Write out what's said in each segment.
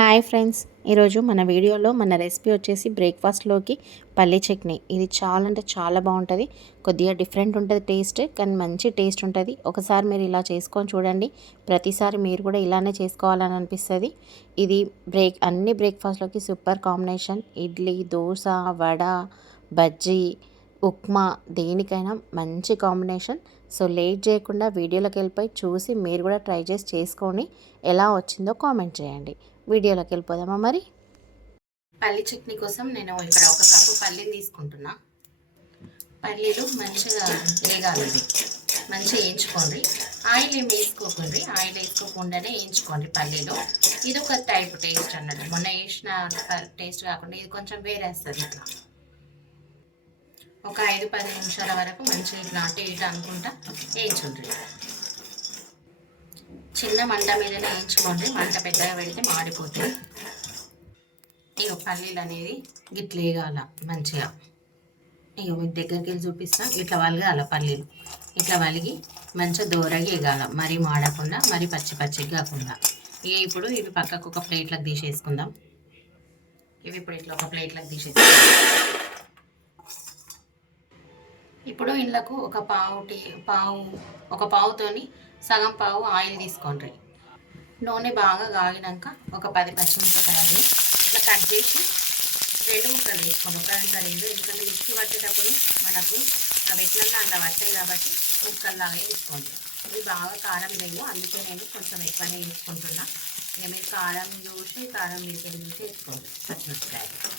Hi friends. ఈరోజు మన వీడియోలో మన రెసిపీ వచ్చేసి బ్రేక్ఫాస్ట్లోకి పల్లీ చట్నీ. ఇది చాలా అంటే చాలా బాగుంటుంది. కొద్దిగా డిఫరెంట్ ఉంటుంది టేస్ట్ కానీ మంచి టేస్ట్ ఉంటుంది. ఒకసారి మీరు ఇలా చేసుకొని చూడండి. ప్రతిసారి మీరు కూడా ఇలానే చేసుకోవాలని అనిపిస్తుంది. ఇది బ్రేక్ అన్ని బ్రేక్ఫాస్ట్లోకి సూపర్ కాంబినేషన్. ఇడ్లీ దోశ వడ బజ్జీ ఉప్మా దేనికైనా మంచి కాంబినేషన్. సో లేట్ చేయకుండా వీడియోలోకి వెళ్ళిపోయి చూసి మీరు కూడా ట్రై చేసి చేసుకొని ఎలా వచ్చిందో కామెంట్ చేయండి. వీడియోలోకి వెళ్ళిపోదామా మరి? పల్లి చట్నీ కోసం నేను ఇక్కడ ఒక కప్పు పల్లీని తీసుకుంటున్నా. పల్లీలు మంచిగా వేగాలండి మంచిగా వేయించుకోండి. ఆయిల్ ఏమి వేసుకోకండి. ఆయిల్ వేసుకోకుండానే వేయించుకోండి పల్లీలు. ఇది ఒక టైప్ టేస్ట్ అన్నట్టు మొన్న వేసిన టేస్ట్ కాకుండా ఇది కొంచెం వేరేస్తుంది ఇట్లా ఒక ఐదు పది నిమిషాల వరకు మంచిగా ఇట్లా అటు ఇటు అనుకుంటా వేయించుండ్రి చిన్న మంట మీదనే వేయించుకోండి. మంట పెద్దగా పెడితే మాడిపోతుంది. ఇక పల్లీలు అనేది గిట్ల వేగాల మంచిగా. ఇక మీకు దగ్గరికి వెళ్ళి చూపిస్తా. ఇట్లా వలగాల పల్లీలు. ఇట్లా వలిగి మంచిగా దూరగా వేగాల. మరీ మాడకుండా మరీ పచ్చి పచ్చిగా కాకుండా. ఇక ఇప్పుడు ఇవి పక్కకు ఒక ప్లేట్లకు తీసేసుకుందాం. ఇవి ఇప్పుడు ఇట్లా ఒక ప్లేట్లకు తీసేసుకుందాం. ఇప్పుడు ఇళ్ళకు ఒక పావు టీ పావు ఒక పావుతోని సగం పావు ఆయిల్ తీసుకోండి. నూనె బాగా కాగినాక ఒక పది పచ్చిమిరపకాయలు ఇట్లా కట్ చేసి రెండు ముక్కలు వేసుకోండి. ఒక రెండు ఎందుకంటే మిక్సీ పట్టేటప్పుడు మనకు అవి ఎట్లన్నా అలా పట్టాయి కాబట్టి ముక్కల్లాగే వేసుకోండి. ఇవి బాగా కారం లేవు అందుకే నేను కొంచెం ఎక్కువనే వేసుకుంటున్నా. ఇక మీరు కారం చూసి కారం వేసేది చూసి వేసుకోండి. పచ్చిమిరపకాయలు.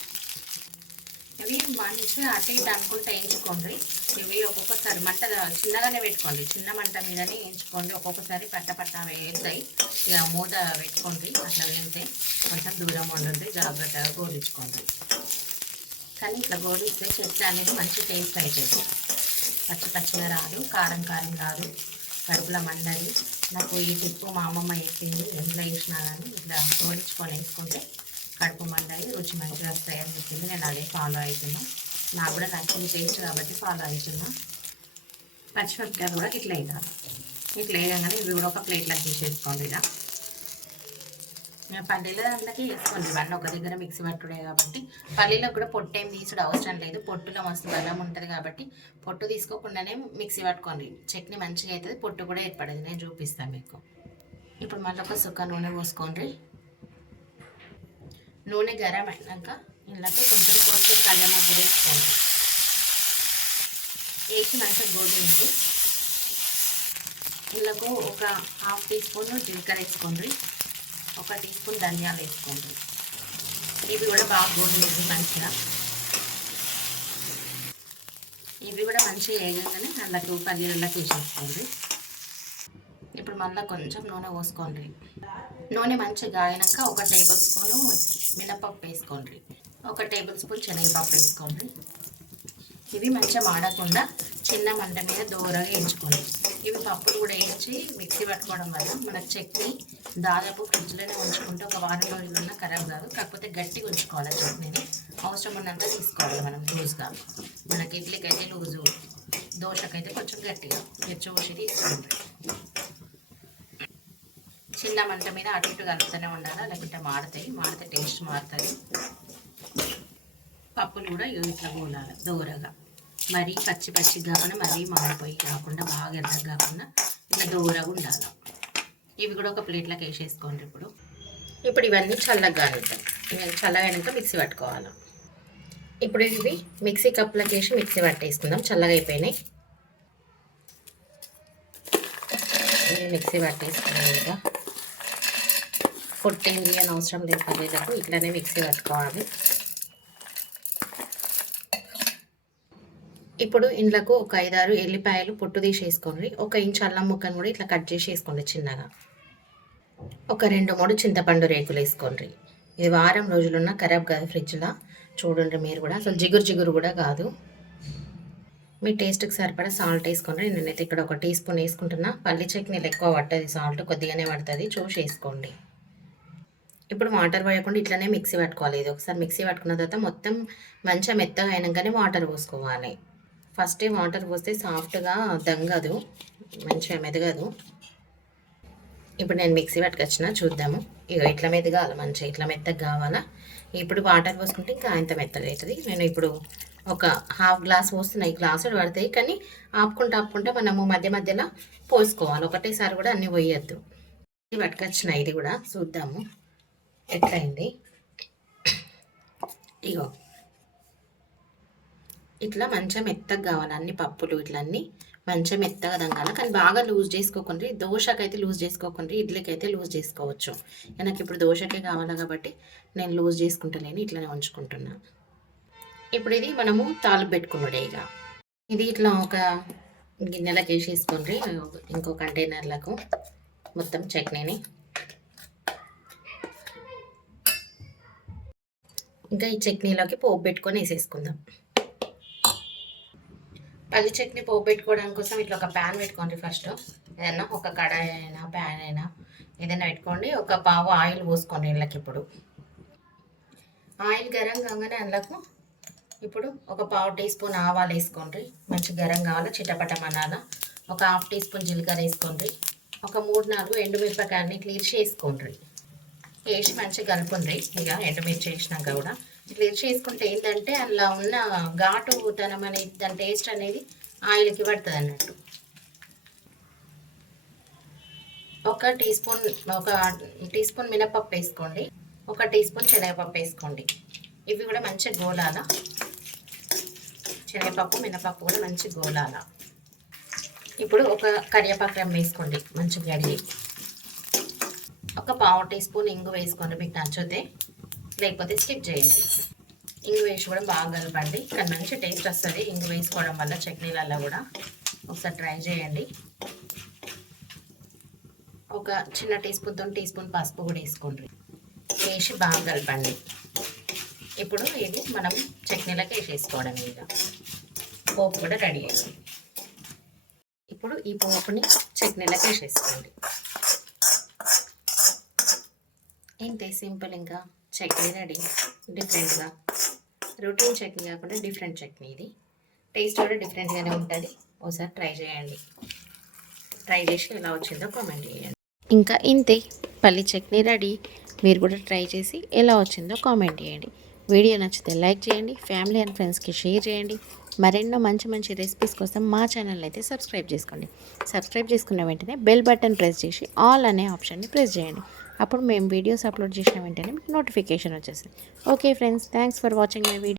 ఇవి మంచి అటు ఇటు అనుకుంటే వేయించుకోండి. ఇవి ఒక్కొక్కసారి మంట చిన్నగానే పెట్టుకోండి. చిన్న మంట మీదనే వేయించుకోండి. ఒక్కొక్కసారి పట్ట పట్ట వేస్తాయి ఇక మూత పెట్టుకోండి. అట్లా వేస్తే కొంచెం దూరం ఉండండి. జాగ్రత్తగా గోడించుకోండి కానీ ఇట్లా గోడిస్తే చెట్లు అనేది మంచి టేస్ట్ అవుతుంది పచ్చి పచ్చిగా రాదు. కారం కారం రాదు. కడుపులో మండది నాకు ఈ టిప్పు మా అమ్మమ్మ చెప్పింది. ఎందులో వేసినా కానీ ఇట్లా గోడించుకొని వేసుకుంటే కడుపు మండాయి రుచి మంచిగా వస్తాయని చెప్పింది. నేను అదే ఫాలో అవుతున్నా నాకు కూడా నచ్చింది టేస్ట్ కాబట్టి ఫాలో అవుతున్నా పచ్చిమిరపకాయలు కూడా ఇట్లా వేయాలి. ఇట్లా వేయగానే ఇవి కూడా ఒక ప్లేట్లోకి తీసేసుకోండి ఇలా. పల్లీల దాంట్లోకి వేసుకోండి. ఇవన్నీ ఒక దగ్గర మిక్సీ పట్టుడే కాబట్టి. పల్లీలకు కూడా పొట్టు ఏం తీసుడు అవసరం లేదు. పొట్టులో మస్తు బలం ఉంటుంది కాబట్టి పొట్టు తీసుకోకుండానే మిక్సీ పట్టుకోండి. చట్నీ మంచిగా అవుతుంది పొట్టు కూడా ఏర్పడదు. నేను చూపిస్తాను మీకు. ఇప్పుడు మళ్ళీ ఒక సుక్క నూనె పోసుకోండి నూనె గరం అయినాక ఇళ్ళకి కొంచెం కొట్టి కళ్యాణ వేసుకోండి. వేసి మంచిగా గోధుంది ఇళ్ళకు ఒక హాఫ్ టీ స్పూన్ జీలకర్ర వేసుకోండి. ఒక టీ స్పూన్ ధనియాలు వేసుకోండి. ఇవి కూడా బాగా గోధుంది మంచిగా. ఇవి కూడా మంచిగా వేయగానే అందులోకి పల్లీలకి వేసేసుకోండి. ఇప్పుడు మళ్ళీ కొంచెం నూనె పోసుకోండి. నూనె మంచిగా గాయనాక ఒక టేబుల్ స్పూను మినపప్పు వేసుకోండి. ఒక టేబుల్ స్పూన్ శనగపప్పు వేసుకోండి. ఇవి మంచిగా మాడకుండా చిన్న మంట మీద దూరగా వేయించుకోండి. ఇవి పప్పులు కూడా వేయించి మిక్సీ పట్టుకోవడం వల్ల మన చట్నీ దాదాపు ఫ్రిడ్జ్లోనే ఉంచుకుంటే ఒక వారం రోజులన్నా ఖరాబ్ కాదు. కాకపోతే గట్టిగా ఉంచుకోవాలి చట్నీని. అవసరం ఉన్నంత తీసుకోవాలి మనం లూజ్గా. మనకి ఇడ్లీకి అయితే లూజు దోశకైతే కొంచెం గట్టిగా. మీరు చూసి తీసుకోండి. చిన్న మంట మీద అటు ఇటు కలుపుతూనే ఉండాలి? లేకుంటే మాడతాయి. మాడితే టేస్ట్ మారుతుంది. పప్పులు కూడా ఇట్లా కూలాలి దూరగా. మరీ పచ్చి పచ్చి కాకుండా మరీ మాడిపోయి కాకుండా బాగా ఎర్రగా కాకుండా ఇట్లా దూరగా ఉండాలి. ఇవి కూడా ఒక ప్లేట్లోకి వేసేసుకోండి ఇప్పుడు. ఇప్పుడు ఇవన్నీ చల్లగా ఉంటాయి ఇవన్నీ చల్లగా మిక్సీ పట్టుకోవాలి. ఇప్పుడు ఇవి మిక్సీ కప్పులోకి వేసి మిక్సీ పట్టేసుకుందాం. చల్లగా అయిపోయినాయి. మిక్సీ పట్టేసుకున్నాం ఇంకా పొట్టింది అని అవసరం లేదు పల్లీలకు. ఇట్లానే మిక్సీ పెట్టుకోవాలి. ఇప్పుడు ఇండ్లకు ఒక ఐదారు ఎల్లిపాయలు పొట్టు తీసేసుకోండి. ఒక ఇంచు అల్లం ముక్కను కూడా ఇట్లా కట్ చేసి వేసుకోండి చిన్నగా. ఒక రెండు మూడు చింతపండు రేకులు వేసుకోండి. ఇది వారం రోజులున్న ఖరాబ్ కాదు ఫ్రిడ్జ్లో. చూడండి మీరు కూడా. అసలు జిగురు జిగురు కూడా కాదు. మీ టేస్ట్కి సరిపడా సాల్ట్ వేసుకోండి. నేనైతే ఇక్కడ ఒక టీ స్పూన్ వేసుకుంటున్నా. పల్లి చట్నీలు ఎక్కువ పడుతుంది సాల్ట్ కొద్దిగానే పడుతుంది. చూసి వేసుకోండి. ఇప్పుడు వాటర్ పోయకుండా ఇట్లనే మిక్సీ పట్టుకోవాలి. ఇది ఒకసారి మిక్సీ పట్టుకున్న తర్వాత మొత్తం మంచిగా మెత్తగా అయినాకనే వాటర్ పోసుకోవాలి. ఫస్ట్ వాటర్ పోస్తే సాఫ్ట్గా దంగదు. మంచిగా మెదగదు. ఇప్పుడు నేను మిక్సీ పట్టుకొచ్చిన చూద్దాము. ఇక ఇట్లా మెత్తగా కావాలి మంచిగా ఇట్లా మెత్తగా కావాలా? ఇప్పుడు వాటర్ పోసుకుంటే ఇంకా ఇంత మెత్తగా అవుతుంది నేను ఇప్పుడు ఒక హాఫ్ గ్లాస్ పోస్తున్నాయి గ్లాసులు పడతాయి. కానీ ఆపుకుంటూ ఆపుకుంటే మనము మధ్య మధ్యలో పోసుకోవాలి. ఒకటేసారి కూడా అన్నీ పోయొద్దు. ఇది పట్టుకొచ్చిన ఇది కూడా చూద్దాము. ఎట్లయింది ఇగో. ఇట్లా మంచిగా మెత్తగా కావాలి అన్ని పప్పులు ఇట్లా మంచిగా మెత్తగా దంగాలి. కానీ బాగా లూజ్ చేసుకోకుండా. దోశకైతే లూజ్ చేసుకోకుండా ఇడ్లీకి అయితే లూజ్ చేసుకోవచ్చు. నాకు ఇప్పుడు దోశకే కావాలి కాబట్టి నేను లూజ్ చేసుకుంటలేను ఇట్లనే ఉంచుకుంటున్నా. ఇప్పుడు ఇది మనము తాలు పెట్టుకున్నాడే ఇక ఇది ఇట్లా ఒక గిన్నెలకు వేసేసుకోండి ఇంకో కంటైనర్లకు మొత్తం చట్నీని. ఇంకా ఈ చట్నీలోకి పోపు పెట్టుకొని వేసేసుకుందాం. పల్లి చట్నీ పోపు పెట్టుకోవడం కోసం ఇట్లా ఒక ప్యాన్ పెట్టుకోండి ఫస్ట్ ఏదైనా ఒక కడాయి అయినా ప్యాన్ అయినా ఏదైనా పెట్టుకోండి. ఒక పావు ఆయిల్ పోసుకోండి ఇళ్ళకి ఇప్పుడు. ఆయిల్ గరం కాగానే అందులోకి ఇప్పుడు ఒక పావు టీ స్పూన్ ఆవాలు వేసుకోండి. మంచి గరం కావాలి చిటపట ఒక హాఫ్ టీ స్పూన్ జీలకర్ర వేసుకోండి. ఒక మూడు నాలుగు ఎండుమిరపకాయని క్లీర్చి చేసుకోండి వేసి మంచిగా కలుపుండ్రి ఇక ఎండుమిర్చి వేసినాక కూడా. ఇట్లా ఇచ్చి వేసుకుంటే ఏంటంటే అందులో ఉన్న ఘాటు తనం అనేది దాని టేస్ట్ అనేది ఆయిల్కి పడుతుంది అన్నట్టు. ఒక టీ స్పూన్ ఒక టీ స్పూన్ మినపప్పు వేసుకోండి. ఒక టీ స్పూన్ శనగపప్పు వేసుకోండి. ఇవి కూడా మంచి గోలాల. శనగపప్పు మినపప్పు కూడా మంచి గోలాల. ఇప్పుడు ఒక కరివేపాకు వేసుకోండి. మంచి కడిగి. ఒక పావు టీ స్పూన్ ఇంగు వేసుకోండి మీకు నచ్చితే లేకపోతే స్కిప్ చేయండి. ఇంగు వేసి కూడా బాగా కలపండి. కానీ మంచి టేస్ట్ వస్తుంది. ఇంగు వేసుకోవడం వల్ల చట్నీలలో కూడా ఒకసారి ట్రై చేయండి. ఒక చిన్న టీ స్పూన్తో టీ స్పూన్ పసుపు కూడా వేసుకోండి. వేసి బాగా కలపండి. ఇప్పుడు ఇది మనం చట్నీలకు వేసేసుకోవడం ఇక. పోపు కూడా రెడీ అయింది ఇప్పుడు ఈ పోపుని చట్నీలకు వేసేసుకోండి. ఇంతే సింపుల్ ఇంకా? చట్నీ రెడీ. డిఫరెంట్గా. రొటీన్ చట్నీ కాకుండా డిఫరెంట్ చట్నీ ఇది. టేస్ట్ కూడా డిఫరెంట్గానే ఉంటుంది. ఒకసారి ట్రై చేయండి. ట్రై చేసి ఎలా వచ్చిందో కామెంట్ చేయండి. ఇంకా ఇంతే. పల్లి చట్నీ రెడీ. మీరు కూడా ట్రై చేసి ఎలా వచ్చిందో కామెంట్ చేయండి. వీడియో నచ్చితే లైక్ చేయండి. ఫ్యామిలీ అండ్ ఫ్రెండ్స్కి షేర్ చేయండి. మరెన్నో మంచి మంచి రెసిపీస్ కోసం మా ఛానల్ అయితే సబ్స్క్రైబ్ చేసుకోండి. సబ్స్క్రైబ్ చేసుకున్న వెంటనే బెల్ బటన్ ప్రెస్ చేసి ఆల్ అనే ఆప్షన్ని ప్రెస్ చేయండి. అప్పుడు మేము వీడియోస్ అప్లోడ్ చేసిన వెంటనే మీకు నోటిఫికేషన్ వచ్చేసింది okay friends thanks for watching my video